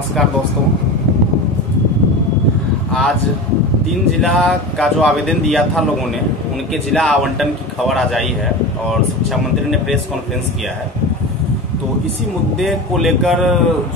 नमस्कार दोस्तों। आज 3 जिला का जो आवेदन दिया था लोगों ने, उनके जिला आवंटन की खबर आज आई है और शिक्षा मंत्री ने प्रेस कॉन्फ्रेंस किया है। तो इसी मुद्दे को लेकर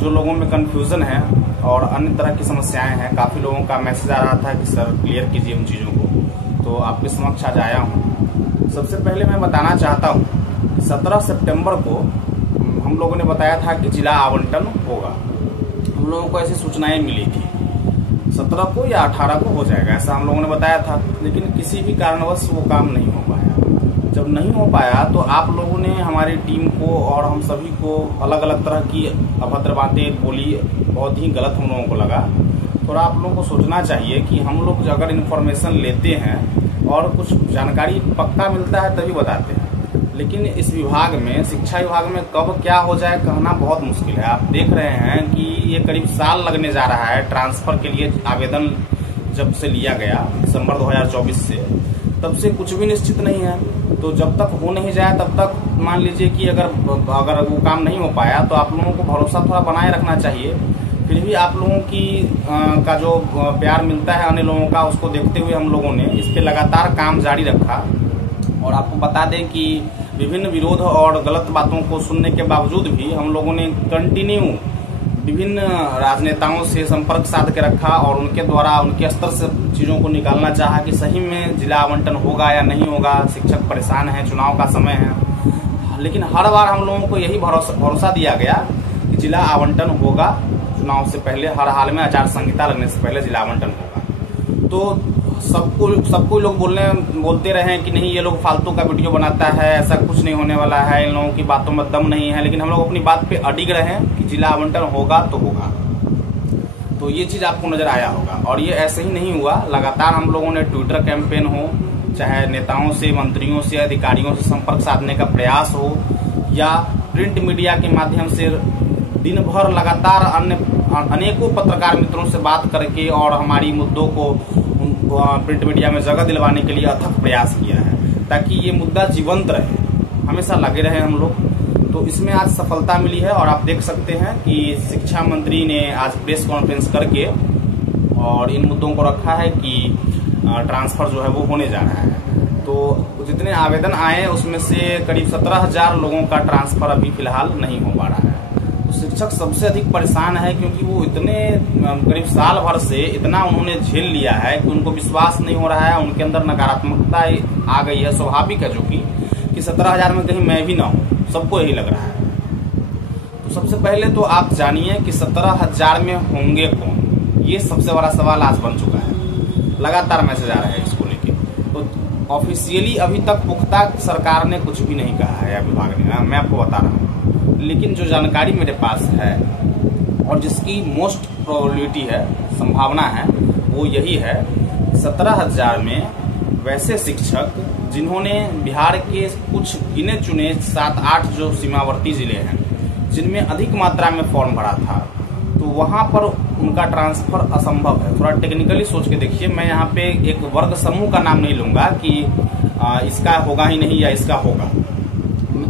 जो लोगों में कंफ्यूजन है और अन्य तरह की समस्याएं हैं, काफ़ी लोगों का मैसेज आ रहा था कि सर क्लियर कीजिए उन चीज़ों को, तो आपके समक्ष आज आया हूँ। सबसे पहले मैं बताना चाहता हूँ कि 17 सितंबर को हम लोगों ने बताया था कि जिला आवंटन होगा। हम लोगों को ऐसी सूचनाएं मिली थी 17 को या 18 को हो जाएगा, ऐसा हम लोगों ने बताया था। लेकिन किसी भी कारणवश वो काम नहीं हो पाया। जब नहीं हो पाया तो आप लोगों ने हमारी टीम को और हम सभी को अलग अलग तरह की अभद्र बातें बोली, बहुत ही गलत हम लोगों को लगा। थोड़ा आप लोगों को सोचना चाहिए कि हम लोग अगर इन्फॉर्मेशन लेते हैं और कुछ जानकारी पक्का मिलता है तभी बताते हैं, लेकिन इस विभाग में, शिक्षा विभाग में कब क्या हो जाए कहना बहुत मुश्किल है। आप देख रहे हैं कि ये करीब साल लगने जा रहा है ट्रांसफर के लिए। आवेदन जब से लिया गया दिसंबर 2024 से, तब से कुछ भी निश्चित नहीं है। तो जब तक हो नहीं जाए तब तक मान लीजिए कि अगर वो काम नहीं हो पाया तो आप लोगों को भरोसा थोड़ा बनाए रखना चाहिए। फिर भी आप लोगों की का जो प्यार मिलता है अन्य लोगों का, उसको देखते हुए हम लोगों ने इस पे लगातार काम जारी रखा। और आपको बता दें कि विभिन्न विरोध और गलत बातों को सुनने के बावजूद भी हम लोगों ने कंटिन्यू विभिन्न राजनेताओं से संपर्क साध के रखा और उनके द्वारा उनके स्तर से चीज़ों को निकालना चाहा कि सही में जिला आवंटन होगा या नहीं होगा। शिक्षक परेशान हैं, चुनाव का समय है, लेकिन हर बार हम लोगों को यही भरोसा दिया गया कि जिला आवंटन होगा। चुनाव से पहले, हर हाल में आचार संहिता लगने से पहले जिला आवंटन होगा। तो सबको लोग बोलते रहे कि नहीं, ये लोग फालतू का वीडियो बनाता है, ऐसा कुछ नहीं होने वाला है, इन लोगों की बातों में दम नहीं है। लेकिन हम लोग अपनी बात पे अडिग रहे कि जिला आवंटन होगा तो होगा। तो ये चीज आपको नजर आया होगा। और ये ऐसे ही नहीं हुआ, लगातार हम लोगों ने ट्विटर कैंपेन हो, चाहे नेताओं से, मंत्रियों से, अधिकारियों से संपर्क साधने का प्रयास हो, या प्रिंट मीडिया के माध्यम से दिन भर लगातार अनेकों पत्रकार मित्रों से बात करके और हमारी मुद्दों को प्रिंट मीडिया में जगह दिलवाने के लिए अथक प्रयास किया है, ताकि ये मुद्दा जीवंत रहे, हमेशा लगे रहे हम लोग। तो इसमें आज सफलता मिली है और आप देख सकते हैं कि शिक्षा मंत्री ने आज प्रेस कॉन्फ्रेंस करके और इन मुद्दों को रखा है कि ट्रांसफर जो है वो होने जा रहा है। तो जितने आवेदन आए उसमें से करीब 17,000 लोगों का ट्रांसफर अभी फिलहाल नहीं हो पा रहा है। शिक्षक सबसे अधिक परेशान है, क्योंकि वो इतने करीब साल भर से इतना उन्होंने झेल लिया है कि उनको विश्वास नहीं हो रहा है। उनके अंदर नकारात्मकता आ गई है, स्वाभाविक है, जो कि 17,000 में कहीं मैं भी ना हूँ, सबको यही लग रहा है। तो सबसे पहले तो आप जानिए कि 17,000 में होंगे कौन, ये सबसे बड़ा सवाल आज बन चुका है। लगातार मैसेज आ रहा है इसको लेके। तो ऑफिशियली अभी तक पुख्ता सरकार ने कुछ भी नहीं कहा है या विभाग ने, मैं आपको बता रहा हूँ। लेकिन जो जानकारी मेरे पास है और जिसकी मोस्ट प्रोबेबिलिटी है, संभावना है, वो यही है 17,000 में वैसे शिक्षक जिन्होंने बिहार के कुछ गिने चुने 7-8 जो सीमावर्ती जिले हैं जिनमें अधिक मात्रा में फॉर्म भरा था, तो वहां पर उनका ट्रांसफर असंभव है। थोड़ा टेक्निकली सोच के देखिए। मैं यहाँ पे एक वर्ग समूह का नाम नहीं लूंगा कि इसका होगा ही नहीं या इसका होगा।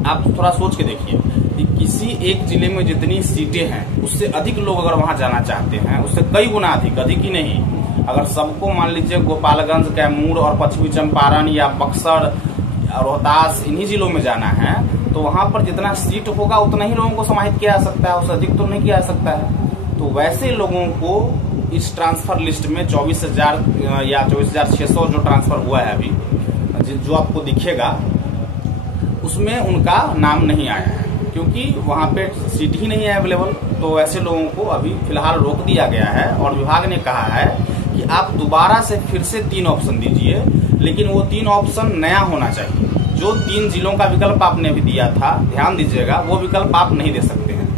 आप थोड़ा सोच के देखिए कि किसी एक जिले में जितनी सीटें हैं उससे अधिक लोग अगर वहां जाना चाहते हैं, उससे कई गुना अधिक ही नहीं। अगर सबको मान लीजिए गोपालगंज, कैमूर और पश्चिमी चंपारण या बक्सर, रोहतास, इन्हीं जिलों में जाना है, तो वहां पर जितना सीट होगा उतना ही लोगों को समाहित किया जा सकता है, उससे अधिक तो नहीं किया जा सकता है। तो वैसे लोगों को इस ट्रांसफर लिस्ट में 24,000 या 24,600 जो ट्रांसफर हुआ है अभी, जो आपको दिखेगा, उसमें उनका नाम नहीं आया है, क्योंकि वहां पे सीट ही नहीं है अवेलेबल। तो ऐसे लोगों को अभी फिलहाल रोक दिया गया है और विभाग ने कहा है कि आप दोबारा से फिर से 3 ऑप्शन दीजिए, लेकिन वो 3 ऑप्शन नया होना चाहिए। जो 3 जिलों का विकल्प आपने अभी दिया था, ध्यान दीजिएगा, वो विकल्प आप नहीं दे सकते हैं,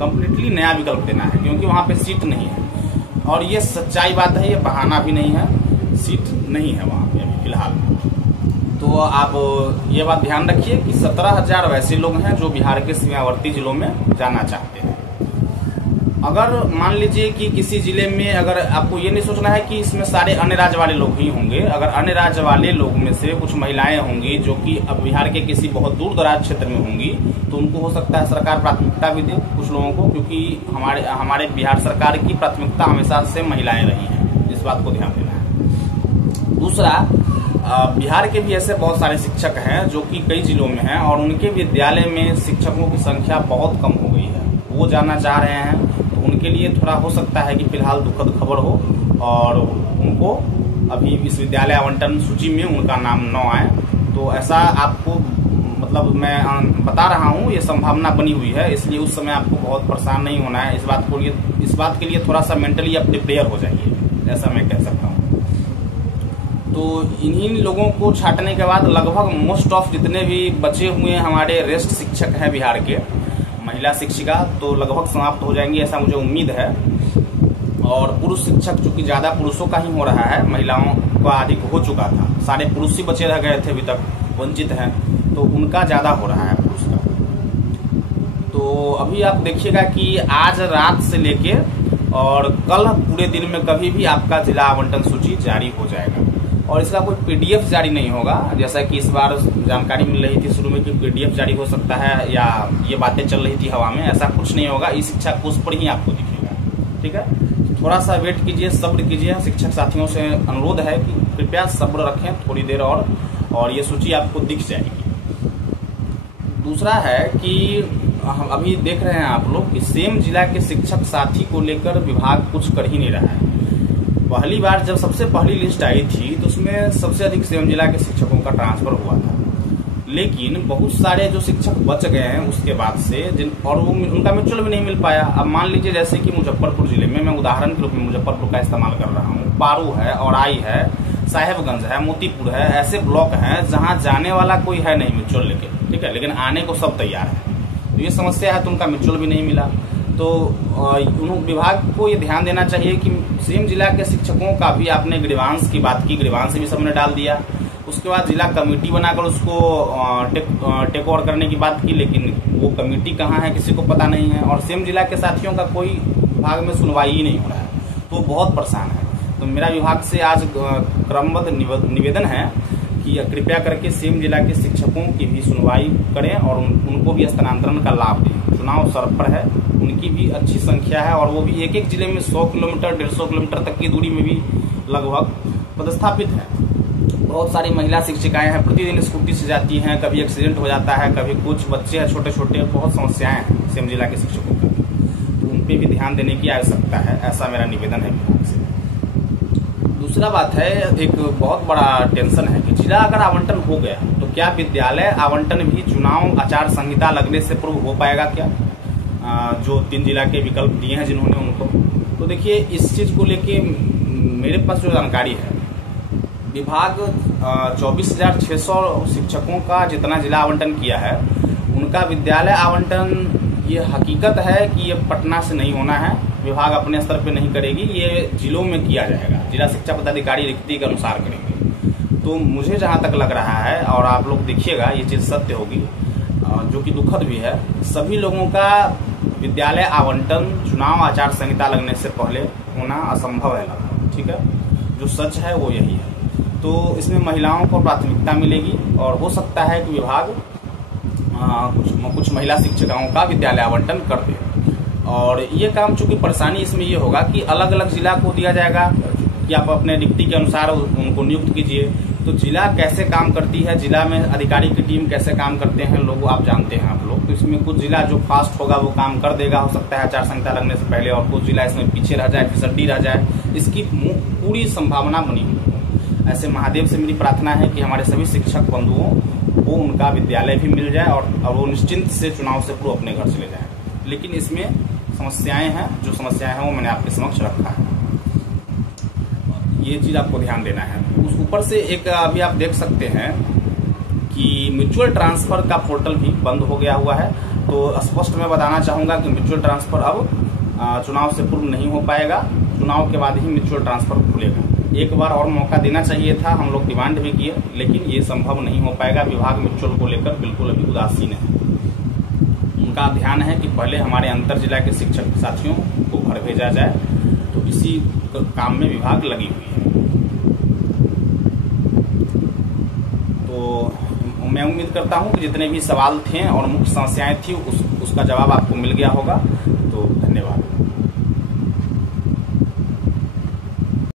कंप्लीटली नया विकल्प देना है, क्योंकि वहां पे सीट नहीं है। और ये सच्चाई बात है, ये बहाना भी नहीं है, सीट नहीं है वहां पे अभी फिलहाल। तो आप ये बात ध्यान रखिए कि 17,000 वैसे लोग हैं जो बिहार के सीमावर्ती जिलों में जाना चाहते हैं। अगर मान लीजिए कि किसी जिले में, अगर आपको ये नहीं सोचना है कि इसमें सारे अन्य राज्य वाले लोग ही होंगे, अगर अन्य राज्य वाले लोग में से कुछ महिलाएं होंगी जो कि अब बिहार के किसी बहुत दूर दराज क्षेत्र में होंगी, तो उनको हो सकता है सरकार प्राथमिकता भी दे। कुछ लोगों को, क्योंकि हमारे बिहार सरकार की प्राथमिकता हमेशा से महिलाएं रही हैं, इस बात को ध्यान देना है। दूसरा, बिहार के भी ऐसे बहुत सारे शिक्षक हैं जो कि कई जिलों में हैं और उनके विद्यालय में शिक्षकों की संख्या बहुत कम हो गई है। वो जानना चाह रहे हैं, तो उनके लिए थोड़ा हो सकता है कि फिलहाल दुखद खबर हो और उनको अभी विश्वविद्यालय आवंटन सूची में उनका नाम न आए। तो ऐसा आपको मतलब मैं बता रहा हूँ, ये संभावना बनी हुई है, इसलिए उस समय आपको बहुत परेशान नहीं होना है। इस बात के लिए थोड़ा सा मेंटली आप प्रिपेयर हो जाइए, ऐसा मैं कह सकता हूँ। तो इन्हीं लोगों को छांटने के बाद लगभग मोस्ट ऑफ जितने भी बचे हुए हमारे रेस्ट शिक्षक हैं बिहार के, महिला शिक्षिका, तो लगभग समाप्त हो जाएंगी, ऐसा मुझे उम्मीद है। और पुरुष शिक्षक, चूंकि ज्यादा पुरुषों का ही हो रहा है, महिलाओं का अधिक हो चुका था, सारे पुरुष ही बचे रह गए थे, अभी तक वंचित हैं, तो उनका ज्यादा हो रहा है पुरुष का। तो अभी आप देखिएगा कि आज रात से लेके और कल पूरे दिन में कभी भी आपका जिला आवंटन सूची जारी हो जाएगा। और इसका कोई पीडीएफ जारी नहीं होगा, जैसा कि इस बार जानकारी मिल रही थी शुरू में कि पीडीएफ जारी हो सकता है या ये बातें चल रही थी हवा में, ऐसा कुछ नहीं होगा। इस शिक्षा कोष पर ही आपको दिखेगा, ठीक है। थोड़ा सा वेट कीजिए, सब्र कीजिए। शिक्षक साथियों से अनुरोध है कि कृपया सब्र रखें थोड़ी देर और ये सूची आपको दिख जाएगी। दूसरा है कि हम अभी देख रहे हैं आप लोग कि सेम जिला के शिक्षक साथी को लेकर विभाग कुछ कर ही नहीं रहा है। पहली बार जब सबसे पहली लिस्ट आई थी तो उसमें सबसे अधिक सेम जिला के शिक्षकों का ट्रांसफर हुआ था, लेकिन बहुत सारे जो शिक्षक बच गए हैं उसके बाद से और वो उनका म्यूचुअल भी नहीं मिल पाया। अब मान लीजिए जैसे कि मुजफ्फरपुर जिले में, मैं उदाहरण के रूप में मुजफ्फरपुर का इस्तेमाल कर रहा हूँ, पारू है, औराई है, साहेबगंज है, मोतीपुर है, ऐसे ब्लॉक हैं जहाँ जाने वाला कोई है नहीं म्यूचुअल लेके, ठीक है, लेकिन आने को सब तैयार है। तो ये समस्या है, तो उनका म्यूचुअल भी नहीं मिला। तो विभाग को ये ध्यान देना चाहिए कि सेम जिला के शिक्षकों का भी आपने ग्रीवांस की बात की, ग्रीवांस भी सबने डाल दिया। उसके बाद जिला कमेटी बनाकर उसको टेक ओवर करने की बात की, लेकिन वो कमेटी कहाँ है किसी को पता नहीं है। और सेम जिला के साथियों का कोई विभाग में सुनवाई ही नहीं हो रहा है, तो बहुत परेशान है। तो मेरा विभाग से आज क्रमबद्ध निवेदन है कि कृपया करके सेम जिला के शिक्षकों की भी सुनवाई करें और उनको भी स्थानांतरण का लाभ दें। चुनाव सर पर है, उनकी भी अच्छी संख्या है और वो भी एक एक जिले में 100 किलोमीटर 150 किलोमीटर तक की दूरी में भी लगभग पदस्थापित है। बहुत सारी महिला शिक्षिकाएं हैं, प्रतिदिन स्कूटी से जाती हैं, कभी एक्सीडेंट हो जाता है, कभी कुछ बच्चे हैं छोटे छोटे, बहुत समस्याएं हैं सेम जिला के शिक्षकों की, तो उन पर भी ध्यान देने की आवश्यकता है, ऐसा मेरा निवेदन है विभाग से। दूसरा बात है, एक बहुत बड़ा टेंशन है कि जिला अगर आवंटन हो गया तो क्या विद्यालय आवंटन भी चुनाव आचार संहिता लगने से पूर्व हो पाएगा क्या? जो 3 जिला के विकल्प दिए हैं जिन्होंने उनको, तो देखिए इस चीज को लेके मेरे पास जो जानकारी है, विभाग 24,600 शिक्षकों का जितना जिला आवंटन किया है, उनका विद्यालय आवंटन, ये हकीकत है कि ये पटना से नहीं होना है, विभाग अपने स्तर पे नहीं करेगी, ये जिलों में किया जाएगा, जिला शिक्षा पदाधिकारी रिक्ति के अनुसार करेंगे। तो मुझे जहां तक लग रहा है, और आप लोग देखिएगा ये चीज सत्य होगी, जो कि दुखद भी है, सभी लोगों का विद्यालय आवंटन चुनाव आचार संहिता लगने से पहले होना असंभव है लगभग, ठीक है। जो सच है वो यही है। तो इसमें महिलाओं को प्राथमिकता मिलेगी और हो सकता है कि विभाग कुछ महिला शिक्षिकाओं का विद्यालय आवंटन कर दे। और ये काम, चूंकि परेशानी इसमें ये होगा कि अलग अलग जिला को दिया जाएगा कि आप अपने रिक्ति के अनुसार उनको नियुक्त कीजिए। तो जिला कैसे काम करती है, जिला में अधिकारी की टीम कैसे काम करते हैं लोग, आप जानते हैं आप लोग। तो इसमें कुछ जिला जो फास्ट होगा वो काम कर देगा, हो सकता है आचार संहिता लगने से पहले, और कुछ जिला इसमें पीछे रह जाए, फिसड्डी रह जाए, इसकी पूरी संभावना बनी हुई है। ऐसे महादेव से मेरी प्रार्थना है कि हमारे सभी शिक्षक बंधुओं को उनका विद्यालय भी मिल जाए और वो निश्चिंत से चुनाव से पूर्व अपने घर चले जाए। लेकिन इसमें समस्याएं हैं, जो समस्याएं हैं वो मैंने आपके समक्ष रखा है, ये चीज आपको ध्यान देना है। उस ऊपर से एक अभी आप देख सकते हैं कि म्यूचुअल ट्रांसफर का पोर्टल भी बंद हो गया हुआ है। तो स्पष्ट मैं बताना चाहूंगा कि म्यूचुअल ट्रांसफर अब चुनाव से पूर्व नहीं हो पाएगा, चुनाव के बाद ही म्यूचुअल ट्रांसफर खुलेगा। एक बार और मौका देना चाहिए था, हम लोग डिमांड भी किए, लेकिन ये संभव नहीं हो पाएगा। विभाग म्यूचुअल को लेकर बिल्कुल अभी उदासीन है। उनका ध्यान है कि पहले हमारे अंतर जिला के शिक्षक साथियों को घर भेजा जाए, तो इसी काम में विभाग लगी हुई है। तो मैं उम्मीद करता हूं कि जितने भी सवाल थे और मुख्य समस्याएं थी उसका जवाब आपको मिल गया होगा।